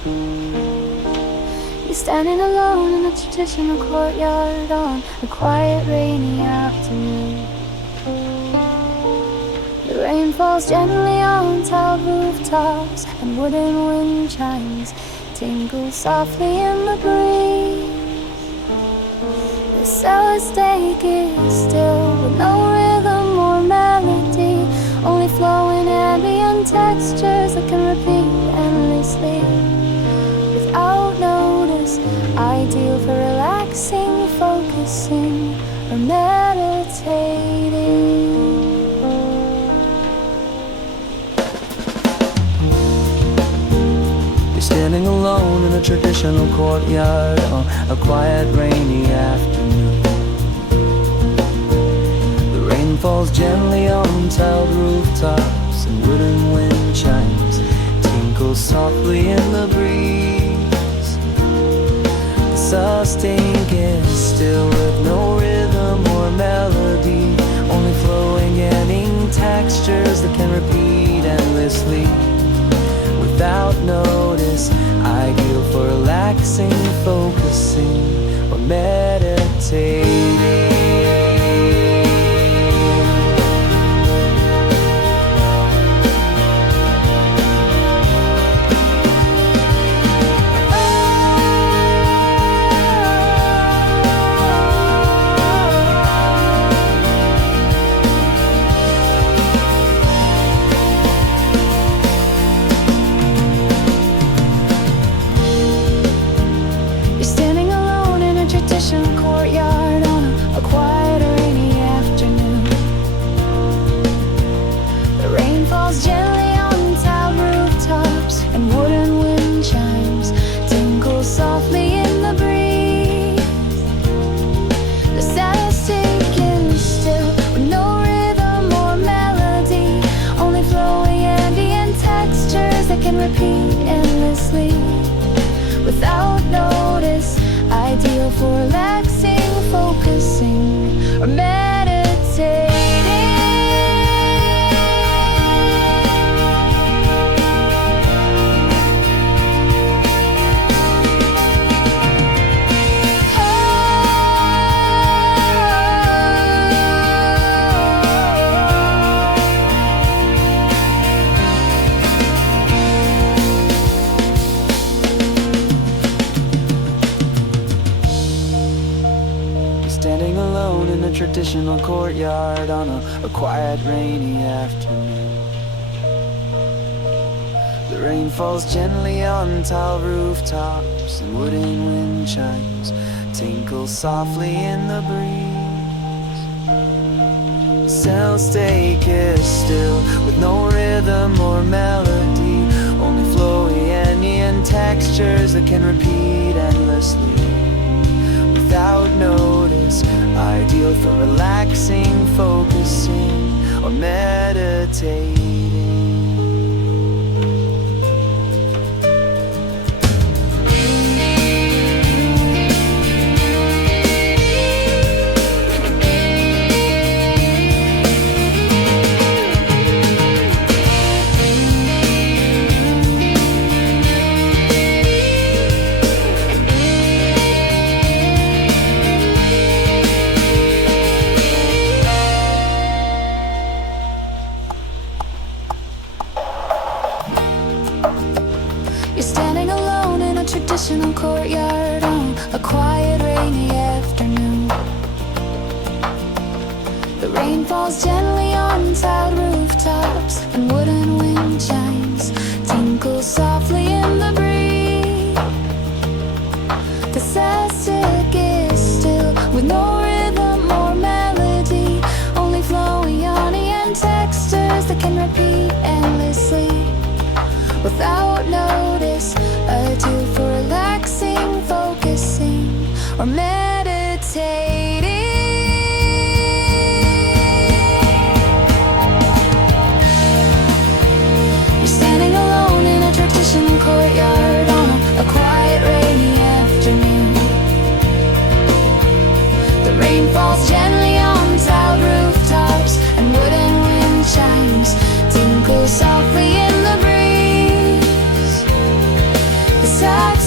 You're standing alone in a traditional courtyard on a quiet rainy afternoon. The rain falls gently on tiled rooftops, and wooden wind chimes tinkle softly in the breeze. The cellar steak is still with no rhythm or melody, only flowing ambient textures that can repeat endlessly without notice, ideal for relaxing, focusing, or meditating. You're standing alone in a traditional courtyard on a quiet rainy afternoon. The rain falls gently on tiled rooftops, and wooden wind chimes tinkle softly in the breeze. The sustained is still with no rhythm or melody, only flowing ending textures that can repeat endlessly without notice, ideal for relaxing, focusing, or meditating. Courtyard on a quiet rainy afternoon. The rain falls gently on tiled rooftops, and wooden wind chimes tinkle softly in the breeze. The sound sinking still with no rhythm or melody, only flowing ambient textures that can repeat endlessly without notice, ideal for relaxing, focusing, or meditating. Standing alone in a traditional courtyard on a quiet rainy afternoon. The rain falls gently on tiled rooftops, and wooden wind chimes tinkle softly in the breeze. The soundscape is still with no rhythm or melody, only flowy ambient textures that can repeat endlessly without notice, ideal for relaxing, focusing, or meditating. You're standing alone in a traditional courtyard on a quiet rainy afternoon. The rain falls gently on tiled rooftops, and wooden wind chimes tinkle softly in the breeze. The static is still with no rhythm or melody, only flowing ambient textures that can repeat endlessly without notice, ideal for relaxing, focusing, or meditating. You're standing alone in a tradition touch